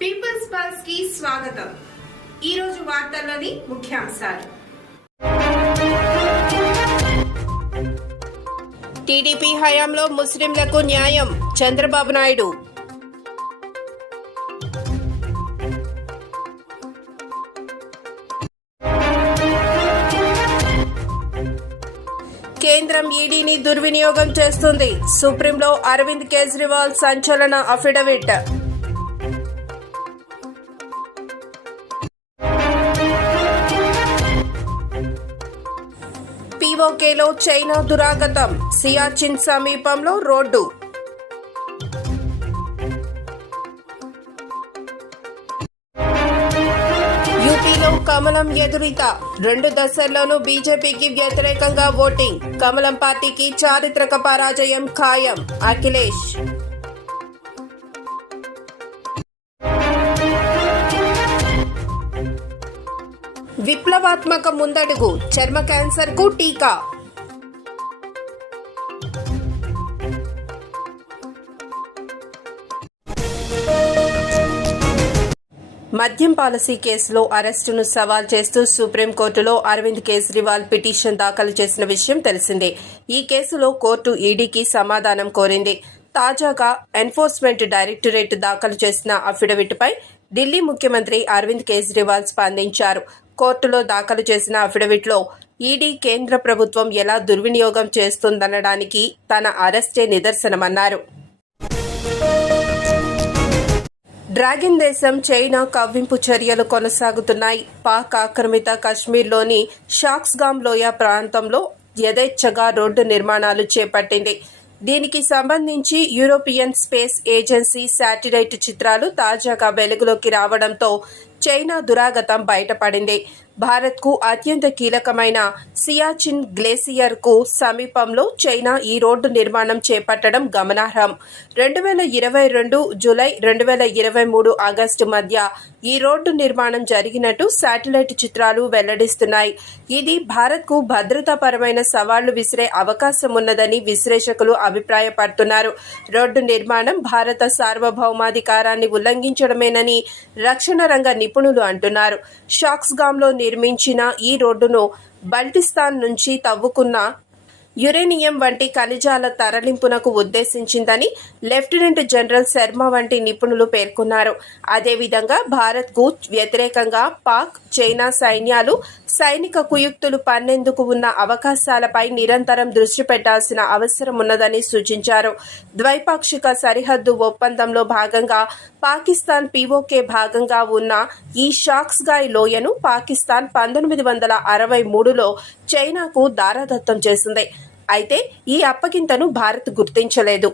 Peoples పల్స్కి స్వాగతం. ఈ రోజు వార్తల్లోని ముఖ్యాంశాలు. టీడీపీ హయాంలో ముస్లింలకు న్యాయం చంద్రబాబు నాయుడు. కేంద్రం ఈడీని దుర్వినియోగం చేస్తుంది. సుప్రీంలో అరవింద్ కేజ్రీవాల్ సంచలన అఫిడవిట్. పీఓకేలో చైనా దురాగతం. సియాచిన్ సమీపంలో రోడ్డు. యూపీలో కమలం ఎదురిత. రెండు దశల్లోనూ బీజేపీకి వ్యతిరేకంగా ఓటింగ్. కమలం పార్టీకి చారిత్రక పరాజయం ఖాయం. అఖిలేష్. విప్లవాత్మక ముందడుగు. చర్మ క్యాన్సర్కు టీకా. మద్యం పాలసీ కేసులో అరెస్టును సవాల్ చేస్తూ సుప్రీంకోర్టులో అరవింద్ కేజ్రీవాల్ పిటిషన్ దాఖలు చేసిన విషయం తెలిసిందే. ఈ కేసులో కోర్టు ఈడీకి సమాధానం కోరింది. తాజాగా ఎన్ఫోర్స్మెంట్ డైరెక్టరేట్ దాఖలు చేసిన అఫిడవిట్పై ఢిల్లీ ముఖ్యమంత్రి అరవింద్ కేజ్రీవాల్ స్పందించారు. కోర్టులో దాఖలు చేసిన అఫిడవిట్లో ఈడీ కేంద్ర ప్రభుత్వం ఎలా దుర్వినియోగం చేస్తుందనడానికి తన అరెస్టే నిదర్శనమన్నారు. డ్రాగన్ దేశం చైనా కవ్వింపు చర్యలు కొనసాగుతున్నాయి. పాక్ ఆక్రమిత కశ్మీర్లోని షాక్స్గామ్ లోయ ప్రాంతంలో యథేచ్ఛగా రోడ్డు నిర్మాణాలు చేపట్టింది. దీనికి సంబంధించి యూరోపియన్ స్పేస్ ఏజెన్సీ శాటిలైట్ చిత్రాలు తాజాగా వెలుగులోకి రావడంతో చైనా దురాగతం బయటపడింది. భారత్కు అత్యంత కీలకమైన సియాచిన్ గ్లేసియర్కు సమీపంలో చైనా ఈ రోడ్డు నిర్మాణం చేపట్టడం గమనార్హం. రెండు వేల ఇరవై రెండు జూలై రెండు వేల ఇరవై మూడు ఆగస్టు మధ్య ఈ రోడ్డు నిర్మాణం జరిగినట్టు శాటిలైట్ చిత్రాలు వెల్లడిస్తున్నాయి. ఇది భారత్కు భద్రతాపరమైన సవాళ్ళు విసిరే అవకాశం ఉన్నదని విశ్లేషకులు అభిప్రాయపడుతున్నారు. రోడ్డు నిర్మాణం భారత సార్వభౌమాధికారాన్ని ఉల్లంఘించడమేనని రక్షణ రంగ నిపుణులు అంటున్నారు. షాక్స్గామ్లో నిర్మించిన ఈ రోడ్డును బల్టిస్తాన్ నుంచి తవ్వుకున్న యురేనియం వంటి ఖనిజాల తరలింపునకు ఉద్దేశించిందని లెఫ్టినెంట్ జనరల్ శర్మ వంటి నిపుణులు పేర్కొన్నారు. అదేవిధంగా భారత్కు వ్యతిరేకంగా పాక్ చైనా సైన్యాలు సైనిక కుయుక్తులు పన్నేందుకు ఉన్న అవకాశాలపై నిరంతరం దృష్టి పెట్టాల్సిన అవసరం ఉన్నదని సూచించారు. ద్వైపాక్షిక సరిహద్దు ఒప్పందంలో భాగంగా పాకిస్తాన్ పీఓకే భాగంగా ఉన్న ఈ షాక్స్గాయ్ లోయను పాకిస్తాన్ పంతొమ్మిది వందల అరవై మూడులో చైనాకు దారాదత్తం చేసింది. అయితే ఈ అప్పగింతను భారత్ గుర్తించలేదు.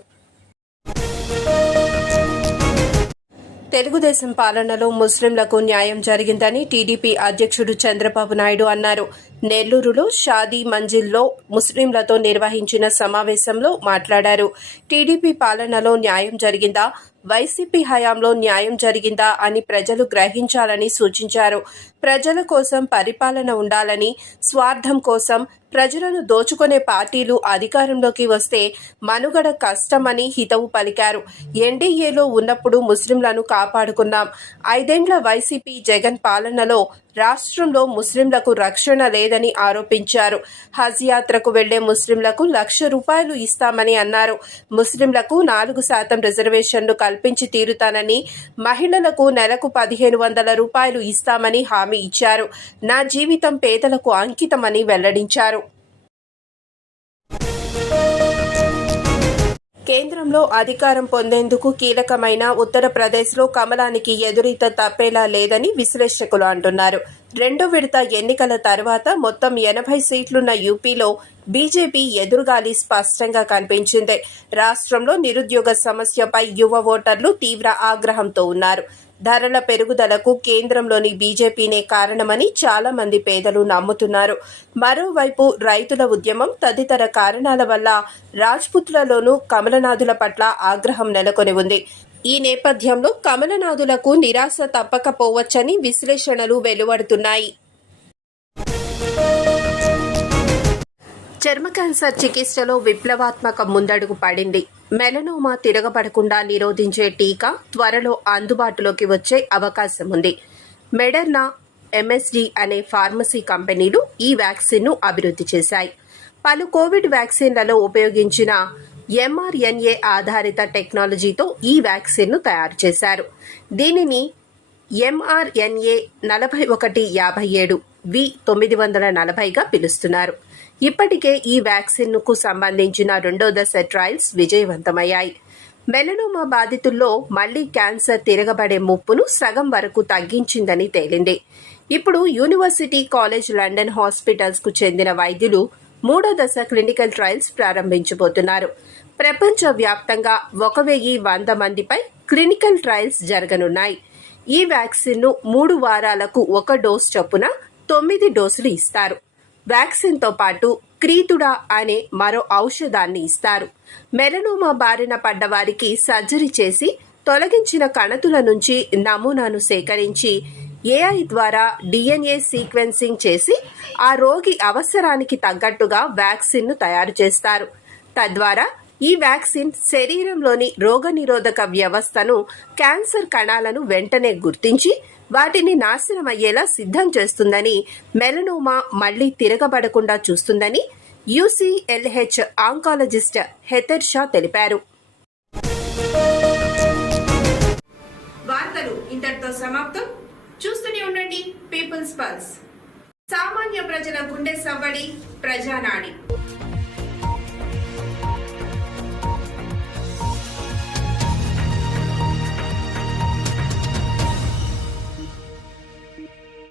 తెలుగుదేశం పాలనలో ముస్లింలకు న్యాయం జరిగిందని టీడీపీ అధ్యక్షుడు చంద్రబాబు నాయుడు అన్నారు. నెల్లూరులో షాదీ మంజిల్లో ముస్లింలతో నిర్వహించిన సమావేశంలో మాట్లాడారు. టీడీపీ పాలనలో న్యాయం జరిగిందా? వైసీపీ హయాంలో న్యాయం జరిగిందా అని ప్రజలు గ్రహించాలని సూచించారు. ప్రజల కోసం పరిపాలన ఉండాలని స్వార్థం కోసం ప్రజలను దోచుకునే పార్టీలు అధికారంలోకి వస్తే మనుగడ కష్టమని హితవు పలికారు. ఎన్డీఏలో ఉన్నప్పుడు ముస్లింలను కాపాడుకున్నాం. ఐదేండ్ల వైసీపీ జగన్ పాలనలో రాష్ట్రంలో ముస్లింలకు రక్షణ లేదని ఆరోపించారు. హజ్ యాత్రకు వెళ్ళే ముస్లింలకు లక్ష రూపాయలు ఇస్తామని అన్నారు. ముస్లింలకు నాలుగు శాతం రిజర్వేషన్లు కల్పించి తీరుతానని మహిళలకు నెలకు పదిహేను వందల రూపాయలు ఇస్తామని హామీ ఇచ్చారు. నా జీవితం పేదలకు అంకితమని వెల్లడించారు. కేంద్రంలో అధికారం పొందేందుకు కీలకమైన ఉత్తరప్రదేశ్లో కమలానికి ఎదురీత తప్పేలా లేదని విశ్లేషకులు అంటున్నారు. రెండో విడత ఎన్నికల తర్వాత మొత్తం ఎనభై సీట్లున్న యూపీలో బీజేపీ ఎదురుగాలి స్పష్టంగా కనిపించింది. రాష్ట్రంలో నిరుద్యోగ సమస్యపై యువ ఓటర్లు తీవ్ర ఆగ్రహంతో ఉన్నారు. ధరల పెరుగుదలకు కేంద్రంలోని బీజేపీనే కారణమని చాలా మంది పేదలు నమ్ముతున్నారు. మరోవైపు రైతుల ఉద్యమం తదితర కారణాల వల్ల రాజ్పుత్లలోనూ కమలనాథుల పట్ల ఆగ్రహం నెలకొని ఉంది. ఈ నేపథ్యంలో కమలనాథులకు నిరాశ తప్పకపోవచ్చని విశ్లేషణలు వెలువడుతున్నాయి. చర్మ క్యాన్సర్ చికిత్సలో విప్లవాత్మక ముందడుగు పడింది. మెలనోమా తిరగబడకుండా నిరోధించే టీకా త్వరలో అందుబాటులోకి వచ్చే అవకాశం ఉంది. మెడర్నా ఎంఎస్డి అనే ఫార్మసీ కంపెనీలు ఈ వ్యాక్సిన్ను అభివృద్ధి చేశాయి. పలు కోవిడ్ వ్యాక్సిన్లలో ఉపయోగించిన ఎంఆర్ఎన్ఏ ఆధారిత టెక్నాలజీతో ఈ వ్యాక్సిన్ను తయారు చేశారు. దీనిని ఎంఆర్ఎన్ఏ నలభై ఒకటి యాభై ఏడు వి తొమ్మిది వందల నలభైగా పిలుస్తున్నారు. ఇప్పటికే ఈ వ్యాక్సిన్కు సంబంధించిన రెండో దశ ట్రయల్స్ విజయవంతమయ్యాయి. మెలనోమా బాధితుల్లో మళ్ళీ క్యాన్సర్ తిరగబడే ముప్పును సగం వరకు తగ్గించిందని తేలింది. ఇప్పుడు యూనివర్సిటీ కాలేజ్ లండన్ హాస్పిటల్స్కు చెందిన వైద్యులు మూడో దశ క్లినికల్ ట్రయల్స్ ప్రారంభించబోతున్నారు. ప్రపంచ వ్యాప్తంగా ఒక వెయ్యి వంద మందిపై క్లినికల్ ట్రయల్స్ జరగనున్నాయి. ఈ వ్యాక్సిన్ను మూడు వారాలకు ఒక డోస్ చొప్పున తొమ్మిది డోసులు ఇస్తారు. వ్యాక్సిన్తో పాటు క్రీతుడా అనే మరో ఔషధాన్ని ఇస్తారు. మెలనోమా బారిన పడ్డ వారికి సర్జరీ చేసి తొలగించిన కణతుల నుంచి నమూనాను సేకరించి ఏఐ ద్వారా డిఎన్ఏ సీక్వెన్సింగ్ చేసి ఆ రోగి అవసరానికి తగ్గట్టుగా వ్యాక్సిన్ను తయారు చేస్తారు. తద్వారా ఈ వ్యాక్సిన్ శరీరంలోని రోగనిరోధక వ్యవస్థను క్యాన్సర్ కణాలను వెంటనే గుర్తించి వాటిని నాశనం అయ్యేలా సిద్ధం చేస్తుందని మెలనోమా మళ్ళీ తిరగబడకుండా చూస్తుందని యూసీఎల్హెచ్ ఆంకాలజిస్ట్ హెతర్ షా తెలిపారు. వార్తలు ఇంతటితో సమాప్తం. చూస్తూనే ఉండండి పీపుల్స్ పల్స్. సామాన్య ప్రజల గుండె సవ్వడి ప్రజానాడి.